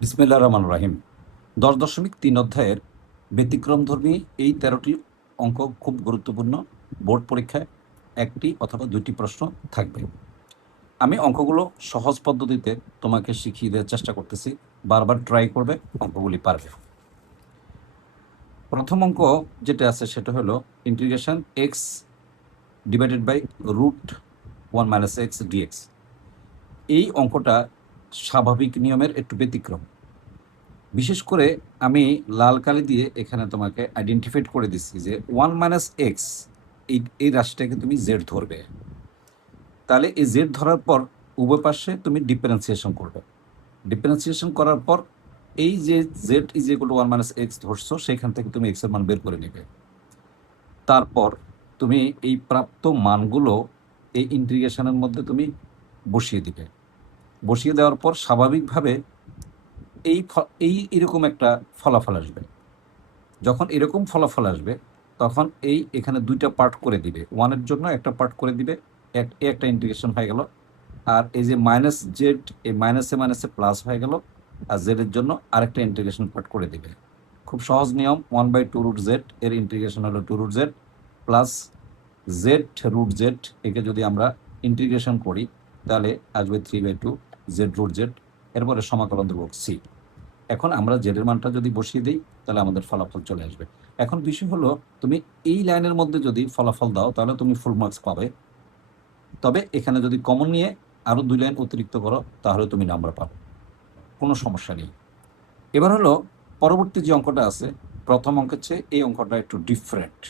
বিসমিল্লাহির রহমানির রহিম। 10.3 অধ্যায়ের ব্যতিক্রমধর্মী এই 13টি অঙ্ক খুব গুরুত্বপূর্ণ। বোর্ড পরীক্ষায় 1টি অথবা 2টি প্রশ্ন থাকবে। আমি অঙ্কগুলো সহজ পদ্ধতিতে তোমাকে শিখিয়ে দেওয়ার চেষ্টা করতেছি। বারবার ট্রাই করবে, অঙ্কগুলি পারবে। প্রথম অঙ্ক যেটা আছে সেটা হলো integration X divided by root 1 minus X dx. এই অঙ্কটা স্বাভাবিক নিয়মের একটু ব্যতিক্রম। বিশেষ করে আমি লাল কালি দিয়ে এখানে তোমাকে আইডেন্টিফাইড করে দিচ্ছি যে 1 মাইনাস এক্স এই রাশিটাকে তুমি জেড ধরবে। তাহলে এই জেড ধরার পর উভয় পাশে তুমি ডিফারেন্সিয়েশন করবে। ডিফারেন্সিয়েশন করার পর এই যে Z is equal to 1 minus X ধরছো, সেখান থেকে তুমি এক্স এর মান বের করে নেবে। তারপর তুমি এই প্রাপ্ত মানগুলো এই ইন্টিগ্রেশনের মধ্যে তুমি বসিয়ে দিবে। বসিয়ে দেওয়ার পর স্বাভাবিকভাবে এই এরকম একটা ফলাফল আসবে। যখন এরকম ফলাফল আসবে তখন এখানে দুইটা পার্ট করে দিবে। ওয়ানের জন্য একটা পার্ট করে দিবে, একটা ইন্টিগ্রেশন হয়ে গেল। আর এই যে মাইনাস জেড, এই মাইনাসে মাইনাসে প্লাস হয়ে গেল। আর জেড এর জন্য আরেকটা ইন্টিগ্রেশন পার্ট করে দিবে। খুব সহজ নিয়ম। 1/2 রুট জেড এর ইন্টিগ্রেশন হলো 2 root Z plus Z root Z. একে যদি আমরা ইন্টিগ্রেশন করি তাহলে আসবে 3/2 জেড রুট জেড। এরপরে সমাকলন ধ্রুবক সি। এখন আমরা জেডের মানটা যদি বসিয়ে দিই তাহলে আমাদের ফলাফল চলে আসবে। এখন বিষয় হলো, তুমি এই লাইনের মধ্যে যদি ফলাফল দাও তাহলে তুমি ফুল মার্কস পাবে। তবে এখানে যদি কমন নিয়ে আরও 2 লাইন অতিরিক্ত করো তাহলে তুমি নাম্বার পাবে, কোনো সমস্যা নেই। এবার হলো পরবর্তী যে অঙ্কটা আছে, প্রথম অঙ্কের চেয়ে এই অঙ্কটা একটু ডিফারেন্ট।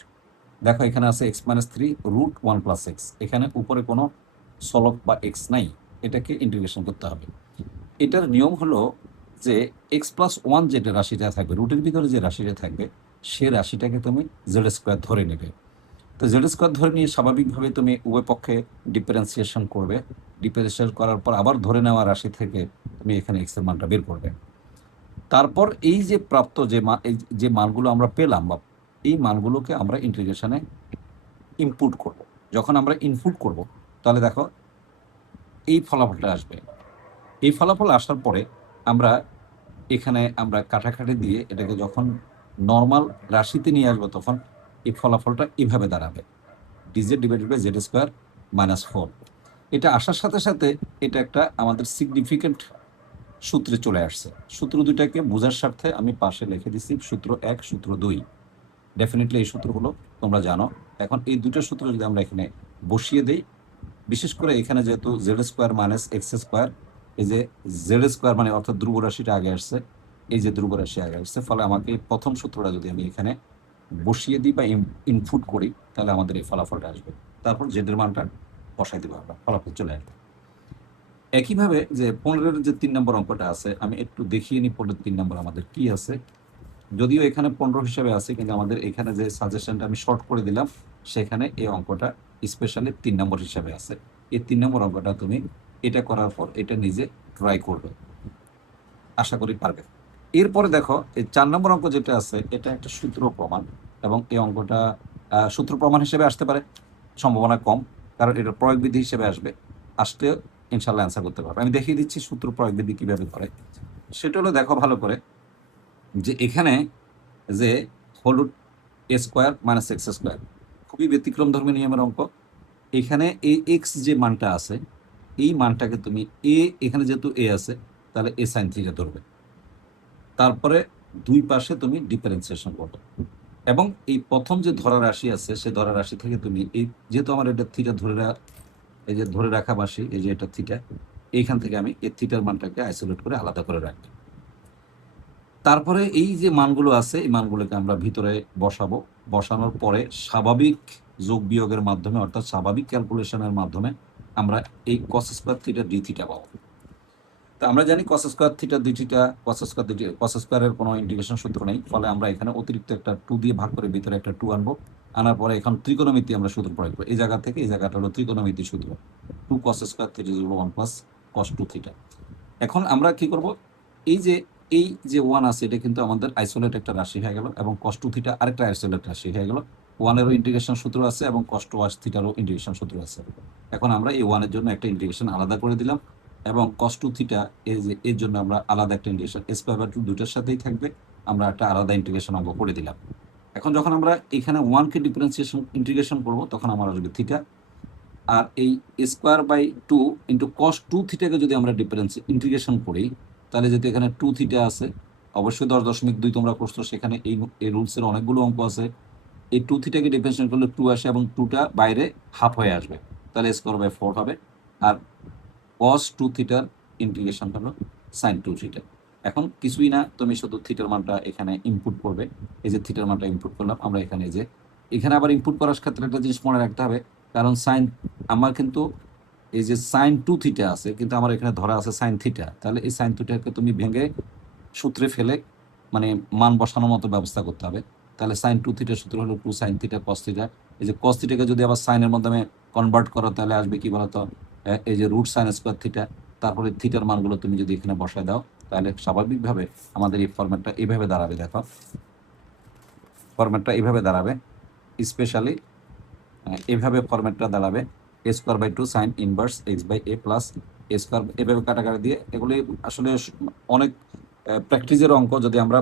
দেখো এখানে আছে X minus 3 root 1 plus X. এখানে উপরে কোনো সলক বা এক্স নাই, এটাকে ইন্টিগ্রেশন করতে হবে। এটার নিয়ম হলো যে এক্স প্লাস 1 যেটা রাশিটা থাকবে, রুটের ভিতরে যে রাশিটা থাকবে, সে রাশিটাকে তুমি জেড স্কোয়ার ধরে নেবে। তো জেড স্কোয়ার ধরে নিয়ে স্বাভাবিকভাবে তুমি উভয় পক্ষে ডিফারেন্সিয়েশন করবে। ডিফারেন্সিয়েশন করার পর আবার ধরে নেওয়া রাশি থেকে তুমি এখানে এক্স এর মানটা বের করবে। তারপর এই যে প্রাপ্ত যে মানগুলো আমরা পেলাম, বা এই মানগুলোকে আমরা ইন্টিগ্রেশনে ইনপুট করব। যখন আমরা ইনপুট করব তাহলে দেখো এই ফলাফলটা আসবে। এই ফলাফল আসার পরে এখানে আমরা কাটাকাটি দিয়ে এটাকে যখন নর্মাল রাশিতে নিয়ে আসবো তখন এই ফলাফলটা এভাবে দাঁড়াবে, dz divided by Z square minus 4। এটা আসার সাথে সাথে এটা একটা আমাদের সিগনিফিকেন্ট সূত্রে চলে আসছে। সূত্র দুইটাকে বোঝার স্বার্থে আমি পাশে লিখে দিচ্ছি সূত্র 1, সূত্র 2। ডেফিনেটলি এই সূত্রগুলো তোমরা জানো। এখন এই দুটো সূত্র যদি আমরা এখানে বসিয়ে দিই, বিশেষ করে এখানে যেহেতু Z square minus x square, এই যে জেড স্কোয়ার মানে অর্থাৎ ধ্রুব রাশিটা আগে আসছে, এই যে ধ্রুব রাশি আগে আসছে, ফলে আমাকে এই প্রথম সূত্রটা যদি আমি এখানে বসিয়ে দিই বা ইনপুট করি তাহলে আমাদের এই ফলাফলটা আসবে। তারপর জেডের মানটা বসাই দিব, আমরা ফলাফল চলে আসবে। একইভাবে যে 15-এর যে 3 নম্বর অঙ্কটা আছে, আমি একটু দেখিয়ে নিই 15 3 নম্বর আমাদের কি আছে। যদিও এখানে 15 হিসাবে আছে, কিন্তু আমাদের এখানে যে সাজেশনটা আমি শর্ট করে দিলাম সেখানে এই অঙ্কটা স্পেশালি 3 নম্বর হিসাবে আছে। এই 3 নম্বর অঙ্কটা তুমি এটা করার পর এটা নিজে ট্রাই করবে, আশা করি পারবে। এরপরে দেখো এই 4 নম্বর অঙ্ক যেটা আছে, এটা একটা সূত্র প্রমাণ, এবং এই অঙ্কটা সূত্র প্রমাণ হিসেবে আসতে পারে, সম্ভাবনা কম, কারণ এটা প্রয়োগ বিধি হিসেবে আসতে ইনশাল্লাহ অ্যান্সার করতে পারবে। আমি দেখিয়ে দিচ্ছি সূত্র প্রয়োগ বিধি কিভাবে করে। সেটা হলো, দেখো ভালো করে যে এখানে যে হল এ স্কোয়ার মাইনাস এক্স স্কোয়ার, খুবই ব্যতিক্রম ধর্মী নিয়মের অঙ্ক। এখানে এ এক্স যে মানটা আছে, এই মানটাকে তুমি এখানে যেহেতু এ আছে তাহলে এ সাইন থিটা ধরবে। তারপরে দুই পাশে তুমি ডিফারেন্সিয়েশন করবে, এবং এই প্রথম যে ধরা রাশি আছে সে ধরা রাশি থেকে তুমি এই যেহেতু আমার এটা থিটা এই যে ধরে রাখা বাসি, এই যে এটা থিটা, এইখান থেকে আমি এই থিটার মানটাকে আইসোলেট করে আলাদা করে রাখবো। তারপরে এই যে মানগুলো আছে এই মানগুলোকে আমরা ভিতরে বসাবো। বসানোর পরে স্বাভাবিক যোগ বিয়োগের মাধ্যমে, অর্থাৎ স্বাভাবিক ক্যালকুলেশনের মাধ্যমে আমরা এই cos square theta d theta পাবো। তো আমরা জানি cos square theta d theta, cos স্কোয়ারের কোনো ইন্টিগ্রেশন সূত্র নেই, ফলে আমরা এখানে অতিরিক্ত একটা 2 দিয়ে ভাগ করে ভিতরে একটা 2 আনবো। আনার পরে এখন ত্রিকোণমিতি আমরা সূত্র প্রয়োগ করবো। এই জায়গা থেকে এই জায়গাটা হলো ত্রিকোণমিতি সূত্র, 2 cos square theta is 1 plus cos 2 theta. এখন আমরা কি করব, এই যে 1 আছে এটা কিন্তু আমাদের আইসোলেট একটা রাশি হয়ে গেল, এবং cos 2 থিটা আরেকটা আইসোলেট রাশি হয়ে গেল। 1 এরও ইন্টিগ্রেশন সূত্র আছে এবং cos 2 থিটারও ইন্টিগ্রেশন সূত্র আছে। এখন আমরা এই 1 এর জন্য একটা ইন্টিগ্রেশন আলাদা করে দিলাম, এবং কস টু থিটা এর জন্য আমরা আলাদা একটা ইন্টিগ্রেশন স্কোয়ার বাই টু দুটার সাথেই থাকবে, আমরা একটা আলাদা ইন্টিগ্রেশন অঙ্ক করে দিলাম। এখন যখন আমরা এখানে ওয়ানকে ডিফারেন্সিয়েশন ইন্টিগ্রেশন করবো তখন আমার আসবে থিটা, আর এই square by two into cos two থিটাকে যদি আমরা ইন্টিগ্রেশন করি, তাহলে যেহেতু এখানে টু থিটা আছে, অবশ্যই 10.2 তোমরা করছো, সেখানে এই রুলসের অনেকগুলো অঙ্ক আছে। এই টু থিটাকে ডিফারেন্সিয়েশন করলে টু আসে এবং টুটা বাইরে হাফ হয়ে আসবে, তাহলে স্কোয়ার বাই 4 হবে। আর কস টু থিটার ইন্টিগ্রেশন হলো সাইন টু থিটা। এখন কিছুই না, তুমি শুধু থিটার মানটা এখানে ইনপুট করবে। এই যে থিটার মানটা ইনপুট করলাম আমরা এখানে, যে এখানে আবার ইনপুট করার ক্ষেত্রে একটা জিনিস মনে রাখতে হবে, কারণ সাইন আমার কিন্তু এই যে সাইন টু থিটা আছে, কিন্তু আমার এখানে ধরা আছে সাইন থিটা, তাহলে এই সাইন থিটাকে তুমি ভেঙে সূত্রে ফেলে মানে মান বসানোর মতো ব্যবস্থা করতে হবে। তাহলে সাইন টু থিটার সূত্র হলো two sine theta cos theta. এই যে কস থিটাকে যদি আবার সাইনের মাধ্যমে কনভার্ট করো, তাহলে আসবে কি বলতো, এই যে রুট সাইন স্কোয়ার থিটা। তারপরে থিটার মানগুলো তুমি যদি এখানে বসায় দাও, তাহলে স্বাভাবিকভাবে আমাদের এই ফরম্যাটটা এইভাবে দাঁড়াবে। দেখো ফরম্যাটটা এইভাবে দাঁড়াবে, স্পেশালি এইভাবে ফরম্যাটটা দাঁড়াবে, a square by two sine inverse x by a plus a square, এভাবে কাটাকাটি দিয়ে। এগুলি আসলে অনেক প্র্যাকটিসের অঙ্ক, যদি আমরা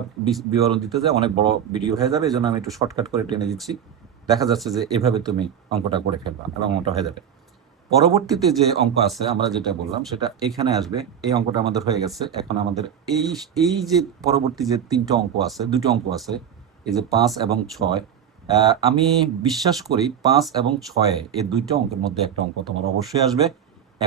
বিবরণ দিতে যাই অনেক বড় ভিডিও হয়ে যাবে, এই জন্য আমি একটু শর্টকাট করে টেনে দিচ্ছি। দেখা যাচ্ছে যে এভাবে তুমি অঙ্কটা করে ফেলবা এবং অঙ্কটা হয়ে যাবে। পরবর্তীতে যে অঙ্ক আছে আমরা যেটা বললাম সেটা এখানে আসবে। এই অঙ্কটা আমাদের হয়ে গেছে। এখন আমাদের এই এই যে পরবর্তী যে তিনটা অঙ্ক আছে, দুটো অঙ্ক আছে, এই যে 5 এবং 6, আমি বিশ্বাস করি 5 এবং 6 এই দুইটা অঙ্কের মধ্যে একটা অঙ্ক তোমার অবশ্যই আসবে।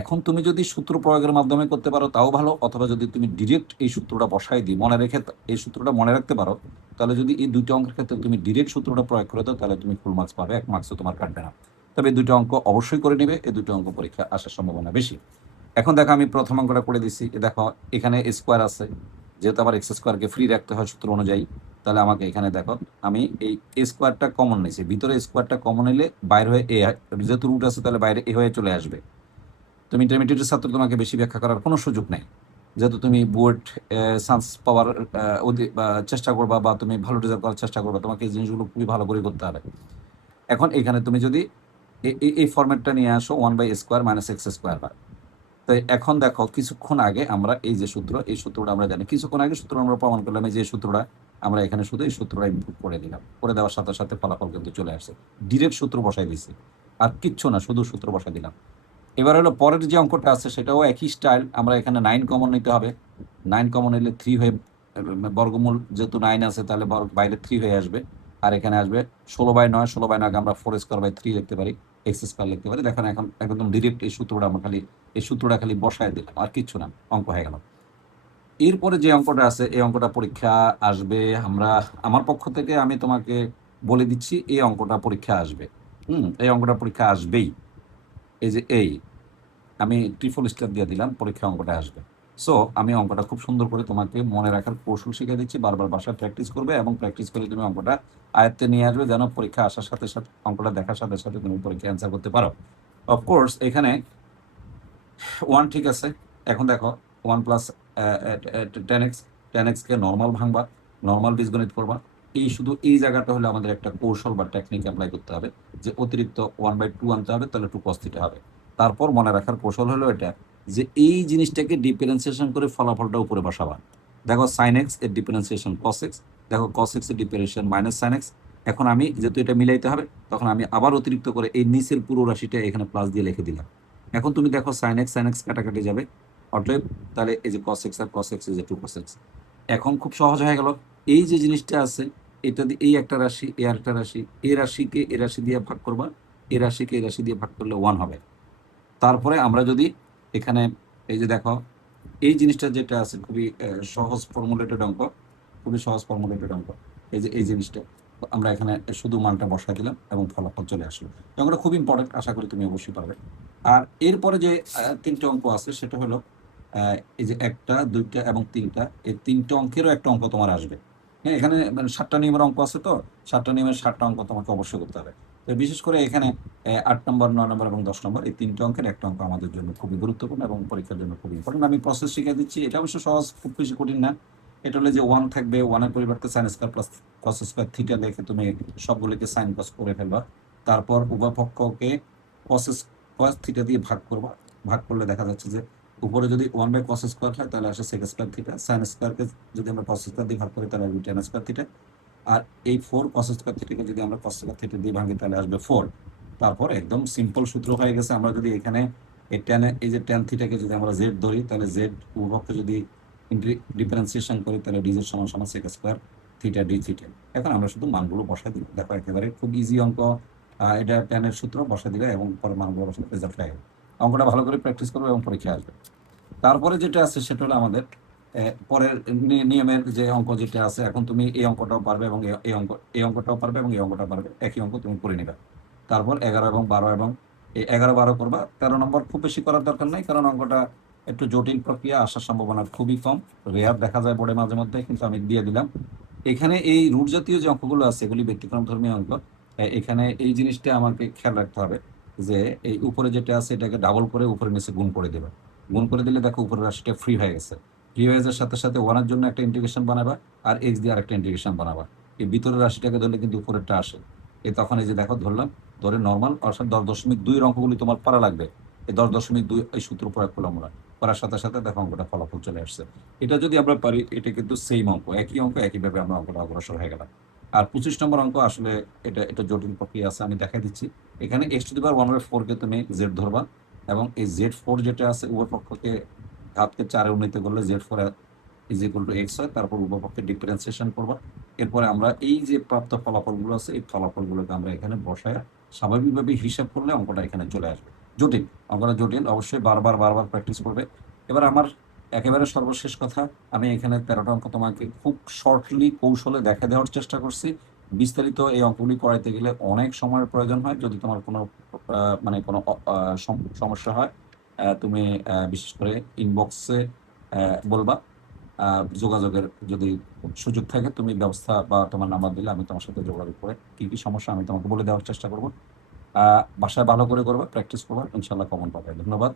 এখন তুমি যদি সূত্র প্রয়োগের মাধ্যমে করতে পারো তাও ভালো, অথবা যদি তুমি ডিরেক্ট এই সূত্রটা বসাই দিই মনে রেখে এই সূত্রটা মনে রাখতে পারো, তাহলে যদি এই দুইটা অঙ্কের ক্ষেত্রে তুমি ডিরেক্ট সূত্রটা প্রয়োগ করে দাও, তাহলে তুমি ফুল মার্কস পাবে, 1 মার্কসও তোমার কাটবে না। তবে এই দুটো অঙ্ক অবশ্যই করে নেবে, এই দুটো অঙ্ক পরীক্ষা আসার সম্ভাবনা বেশি। এখন দেখো আমি প্রথম অঙ্কটা করে দিচ্ছি। দেখো এখানে স্কোয়ার আছে, যেহেতু আমার এক্স স্কোয়ারকে ফ্রি রাখতে হয় সূত্র অনুযায়ী, তাহলে আমাকে এখানে দেখো আমি এই স্কোয়ারটা কমন নিয়েছি, ভিতরে স্কোয়ারটা কমন নিলে বাইরে হয়ে এ, যেহেতু রুট আছে তাহলে বাইরে এ হয়ে চলে আসবে। তুমি ইন্টারমিডিয়েটের ছাত্র, তোমাকে বেশি ব্যাখ্যা করার কোনো সুযোগ নেই, যেহেতু তুমি বোর্ড চান্স পাওয়ার চেষ্টা করবা বা তুমি ভালো রেজাল্ট করার চেষ্টা করবা, তোমাকে এই জিনিসগুলো খুবই ভালো করে করতে হবে। এখন এখানে তুমি যদি এই ফরম্যাটটা নিয়ে আসো 1/² - x² হয়। তো এখন দেখো কিছুক্ষণ আগে আমরা এই যে সূত্র, এই সূত্রটা আমরা জানি, কিছুক্ষণ আগে সূত্র আমরা প্রমাণ করলাম, এই যে সূত্রটা আমরা এখানে শুধু এই সূত্রটা ইনপুট করে দিলাম, করে দেওয়ার সাথে সাথে ফলাফল কিন্তু চলে আসছে। ডিরেক্ট সূত্র বসাই দিছি, আর কিচ্ছু না, শুধু সূত্র বসাই দিলাম। এবার হলো পরের যে অঙ্কটা আছে সেটাও একই স্টাইল, আমরা এখানে 9 কমন নিতে হবে। 9 কমন নিলে 3 হয়ে বর্গমূল যেহেতু 9 আছে তাহলে বাইরে 3 হয়ে আসবে, আর এখানে আসবে 16/9, 16/9 আমরা 4² লিখতে পারি, x² লিখতে পারি। দেখেন এখন একদম ডিরেক্ট এই সূত্রটা আমরা খালি এই সূত্রটা খালি বসায় দিলাম, আর কিচ্ছু না, অঙ্ক হয়ে গেল। এরপরে যে অঙ্কটা আছে এই অঙ্কটা পরীক্ষা আসবে, আমার পক্ষ থেকে আমি তোমাকে বলে দিচ্ছি এই অঙ্কটা পরীক্ষা আসবে। এই অঙ্কটা পরীক্ষা আসবেই। এই যে আমি ট্রিপল স্টার দিয়ে দিলাম, পরীক্ষা অঙ্কটা আসবে। সো আমি অঙ্কটা খুব সুন্দর করে তোমাকে মনে রাখার কৌশল শিখে দিচ্ছি, বারবার বাসায় প্র্যাকটিস করবে এবং প্র্যাকটিস করে তুমি অঙ্কটা আয়ত্তে নিয়ে আসবে, যেন পরীক্ষা আসার সাথে সাথে অঙ্কটা দেখার সাথে সাথে তুমি পরীক্ষা অ্যান্সার করতে পারো। অফকোর্স এখানে 1 ঠিক আছে। এখন দেখো 1 প্লাস 10x, 10x-কে নর্মাল ভাঙবা, নর্মাল বীজগণিত করবা। শুধু এই জায়গাটা হলে আমাদের একটা কৌশল বা টেকনিক অ্যাপ্লাই করতে হবে, যে অতিরিক্ত 1/2 আনতে হবে, তাহলে 2 cos θ হবে। তারপর মনে রাখার কৌশল হলো এটা, যে এই জিনিসটাকে ডিফারেন্সিয়েশন করে ফলাফলটা উপরে বসাবা। দেখো sin x এর ডিফারেন্সিয়েশন cos x, দেখো cos x এর ডিফারেন্সিয়েশন -sin x। এখন আমি যেহেতু এটা মিলাইতে হবে, তখন আমি আবার অতিরিক্ত করে এই নিচের পুরো রাশিটা এখানে প্লাস দিয়ে লিখে দিলাম। এখন তুমি দেখো sin x কাটাকাটি যাবে, অতএব তাহলে এই যে cos x R cos x is 2 cos x। এখন খুব সহজ হয়ে গেল, এই যে জিনিসটা আছে এটা দিয়ে এই একটা রাশি, এই আরেকটা রাশি, এই রাশিকে এই রাশি দিয়ে ভাগ করবা, এই রাশিকে এই রাশি দিয়ে ভাগ করলে 1 হবে। তারপরে আমরা যদি এখানে এই যে দেখো এই জিনিসটা যেটা আছে খুবই সহজ ফর্মুলেটেড অঙ্ক, খুবই সহজ ফর্মুলেটেড অঙ্ক। এই যে এই জিনিসটা আমরা এখানে শুধু মানটা বসাই দিলাম এবং ফলাফল চলে আসলো। অঙ্কটা খুব ইম্পর্টেন্ট, আশা করি তুমি অবশ্যই পারবে। আর এরপরে যে তিনটে অঙ্ক আছে সেটা হলো এই যে 1টা 2টা এবং 3টা, এই 3টে অঙ্কেরও একটা অঙ্ক তোমার আসবে। হ্যাঁ, এখানে 7টা নিয়মের অঙ্ক আছে, তো 7টা নিয়মের 7টা অঙ্ক তোমাকে অবশ্যই করতে হবে। তো বিশেষ করে এখানে 8 নম্বর, 9 নম্বর এবং 10 নম্বর, এই 3টে অঙ্কের একটা অঙ্ক আমাদের জন্য খুবই গুরুত্বপূর্ণ এবং পরীক্ষার জন্য খুবই ইম্পর্টেন্ট। আমি প্রসেস শিখে দিচ্ছি, এটা অবশ্য সহজ, খুব বেশি কঠিন না। এটা হলো যে 1 থাকবে, 1-এর পরিবর্তে sin square plus cos square theta লিখে তুমি সবগুলোকে sin cos করে ফেলবা। তারপর উভয় পক্ষকে cos থিটা দিয়ে ভাগ করবা, ভাগ করলে দেখা যাচ্ছে যে উপরে যদি 1/cos স্কোয়ার হয় তাহলে আসে sec স্কোয়ার থিটা, sin স্কোয়ারকে যদি আমরা cos স্কোয়ার দিয়ে ভাগ করি তাহলে আসবে tan স্কোয়ার থিটা, আর এই 4 cos স্কোয়ার থিটাকে যদি আমরা cos স্কোয়ার থিটা দিয়ে ভাঙি তাহলে আসবে 4। তারপর একদম সিম্পল সূত্র হয়ে গেছে। আমরা যদি এখানে এই যে tan থিটাকে যদি আমরা z ধরি তাহলে z উভয়কে যদি ডিফারেন্সিয়েশন করি তাহলে dz সমান সমান sec square theta d theta. এখন আমরা শুধু মানগুলো বসাই দিই, দেখো একেবারে খুব ইজি অঙ্ক। এটা tan এর সূত্র বসাই দিলে এবং পরে মানগুলো বসালে রেজাল্ট হয়ে গেল। অঙ্কটা ভালো করে প্র্যাকটিস করবে এবং পরীক্ষা আসবে। তারপরে যেটা আছে সেটা হলো আমাদের পরের নিয়মের যে অঙ্ক যেটা আছে, এখন তুমি এই অঙ্কটাও পারবে এবং এই অঙ্কটাও পারবে এবং এই অঙ্কটাও পারবে, একই অঙ্ক তুমি করে নিবে। তারপর 11 এবং 12 এবং এই 11-12 করবা। 13 নম্বর খুব বেশি করার দরকার নাই, কারণ অঙ্কটা একটু জটিল প্রক্রিয়া, আসার সম্ভাবনা খুবই কম, রেয়ার দেখা যায় বোর্ডে মাঝে মধ্যে, কিন্তু আমি দিয়ে দিলাম। এখানে এই রুট জাতীয় যে অঙ্কগুলো আছে এগুলি ব্যতিক্রম ধর্মীয় অঙ্ক। এখানে এই জিনিসটা আমাকে খেয়াল রাখতে হবে যে এই উপরে যেটা আছে এটাকে ডাবল করে উপরে নিচে গুণ করে দেবে। গুণ করে দিলে দেখো উপরের রাশিটা ফ্রি হয়ে গেছে। ফ্রি হয়ে যাওয়ার সাথে সাথে ওয়ানের জন্য একটা ইন্টিগ্রেশন বানাবা আর এক্স দিয়ে আরেকটা ইন্টিগ্রেশন বানাবা। এই ভিতরের রাশিটাকে ধরলে কিন্তু উপরেরটা আসে। তখন এই যে দেখো ধরলাম, ধরে নর্মাল অর্থাৎ 10.2 অঙ্কগুলি তোমার পারা লাগবে। এই 10.2 এই সূত্র প্রয়োগ করলাম আমরা, করার সাথে সাথে দেখো অঙ্কটা ফলাফল চলে আসছে। এটা যদি আমরা পারি এটা কিন্তু সেম অঙ্ক, একই অঙ্ক, একইভাবে আমরা অঙ্কটা অগ্রসর হয়ে গেলাম। আর 25 নম্বর অঙ্ক আসলে এটা জটিল প্রক্রিয়া আছে, আমি দেখাই দিচ্ছি। এখানে x⁴ কে তুমি z ধরবা এবং এই z4 যেটা আছে উভয় পক্ষকে ঘাতকে 4-এ উন্নীত করলে z4 = x হয়। তারপর উভয় পক্ষে ডিফারেন্সিয়েশন করবা। এরপরে আমরা এই যে প্রাপ্ত ফলাফলগুলো আছে এই ফলাফলগুলোকে আমরা এখানে বসায় স্বাভাবিকভাবে হিসাব করলে অঙ্কটা এখানে চলে আসবে। জটিল অঙ্কটা জটিল, অবশ্যই বারবার বারবার প্র্যাকটিস করবে। এবার আমার একেবারে সর্বশেষ কথা, আমি এখানে 13টা অঙ্ক তোমাকে খুব শর্টলি কৌশলে দেখা দেওয়ার চেষ্টা করছি। বিস্তারিত এই অঙ্কগুলি করাইতে গেলে অনেক সময়ের প্রয়োজন হয়। যদি তোমার কোনো মানে কোনো সমস্যা হয় তুমি বিশেষ করে ইনবক্সে বলবা। যোগাযোগের যদি সুযোগ থাকে তুমি ব্যবস্থা বা তোমার নাম্বার দিলে আমি তোমার সাথে যোগাযোগ করে কি কি সমস্যা আমি তোমাকে বলে দেওয়ার চেষ্টা করবো। বাসায় ভালো করে করবা, প্র্যাকটিস করবা, ইনশাল্লাহ কমন পাবে। ধন্যবাদ।